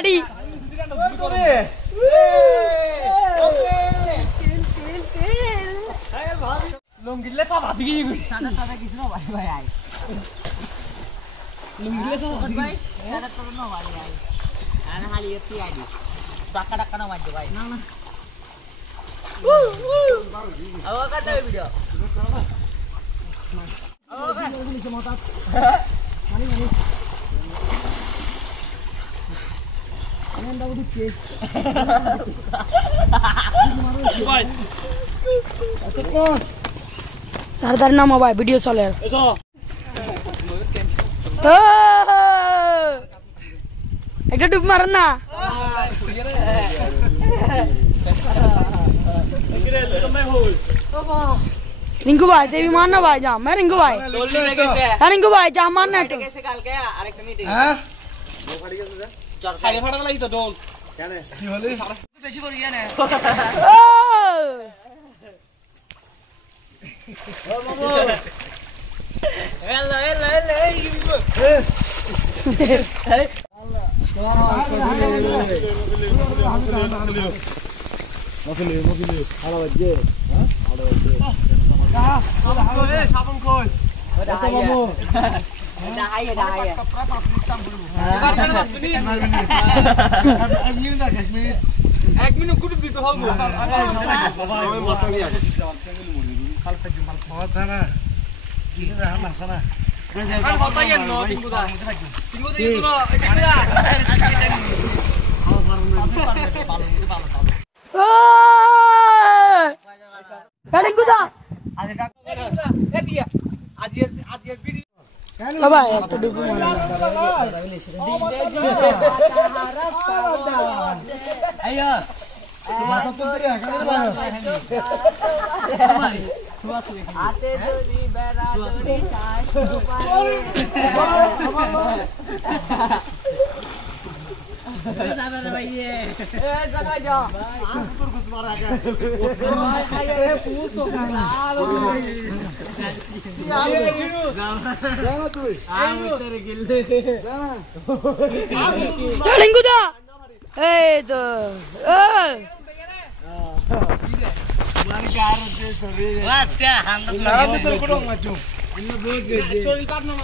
ready লঙ্গিলে তো ভাতি গিয়ে গই সাদা সাদা কিছু না ভাই ভাই আই লঙ্গিলে তো ভাই সাদা তো না ভাই আই আনা হালি এতি আইডি টাকা টাকা না মারছো ভাই না না আওয়া কাটা ভিডিও আওয়া কাটা নিচে মাথা মানি মানি আনন্দ দাও দিচ্ছে ভাই আচ্ছা কোন তাড়াতাড়ি নামো ভাই ভিডিও চলে এসো একটা ডুব মারেন না रिंकू भाई तेरी मारना भाई जा मैं रिंकू भाई रिंकू भाई जा मारना হ্যাঁ খালি ফাটা লাগি তো ডোল কেন কি হলো বেশি করে ইয়া না ও মামু এলা এলা এলা মকলি আলো বাজে হ্যাঁ আলো বাজে সাবন কই ওটা মামু এটা হাইয়া কপড়া পাঁচ মিনিট কাম করব এবার কেন বাসনি এক মিনিট না এক মিনিট কুড়ি দিতে হবে বাবা আমি মাথা নিয়ে আসি কাল থেকে মাল পাওয়া না কি রে হাম আসনা আর হতাই ন টিঙ্গুদা টিঙ্গুদা এই তো এটা रिंकू दा आज का ए दिया आज ये वीडियो बाबा একটা ডুব মারনা আইয়া মাথা তো তেরি আকারে আতে যদি বেড়া যদি চাই जाना रे भाई ये ए जगह जा आप तो कुछ मारा गया भाई खाया है पूछो खा जाना तू आ तेरे गिल्ले रिंकू दा ए तो मार कार दे सभी अच्छा हम तो तो कोड़ो मचू इन बोल के चोरी काटना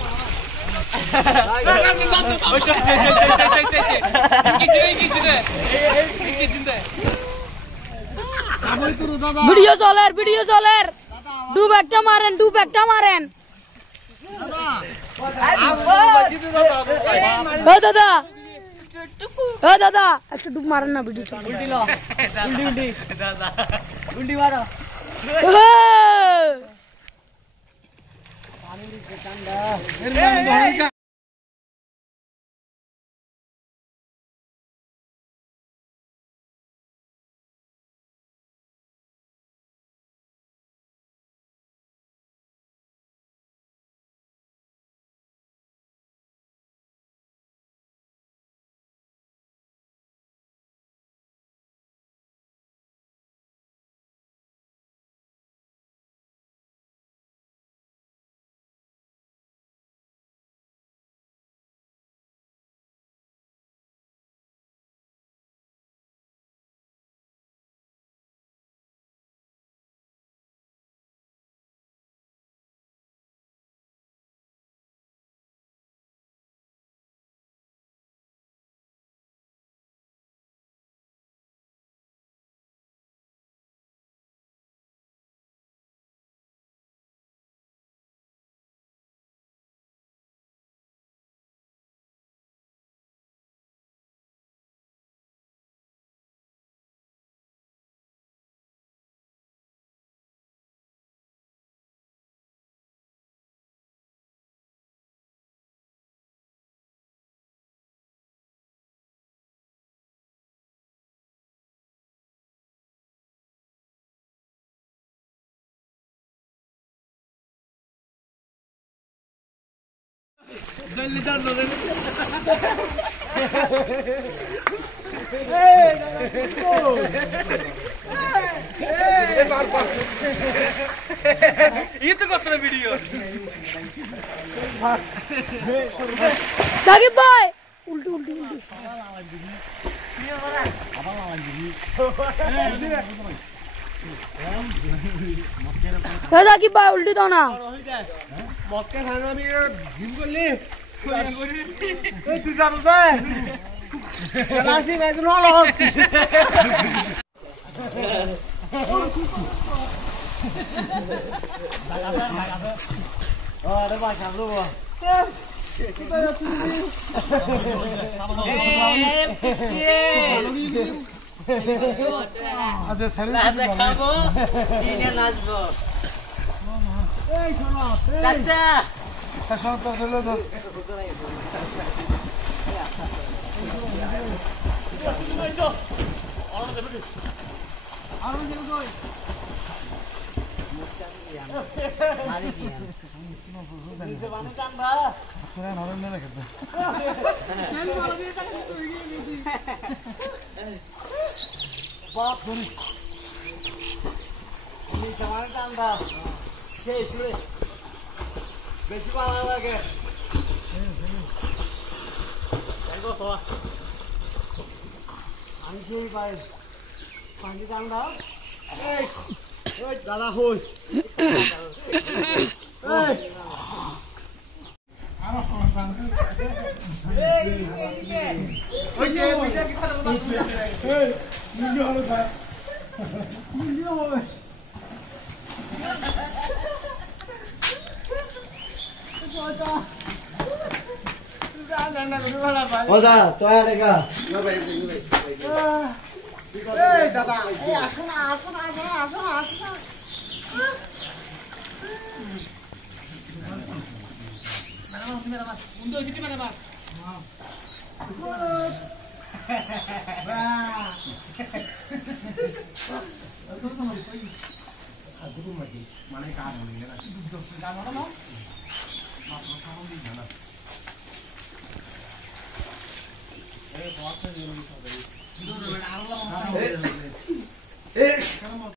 ভিডিও চলে ডুব একটা মারেন দাদা একটা ডুব মারেন না ভিডিও চলে উল্টি মারো जल्दी डाल लो ये तो कौन सा वीडियो साकिब भाई उल्टी দাদা কি বা উল্টি দাও না মক্কে খানা আমি জিম করলি এই তুই জানো যে লাসি গাইজ ন লস আরে ভাই সামনে বল আচ্ছা সারি খাবো দিনে নাচবো এই শোনো চাচা চাচা তো হলো তো বেশি ভালো লাগে আমি সেই পাই পানি টান্দা দাদা হই দাদা আসো না আসো না আসো না আসো না মানে কারণ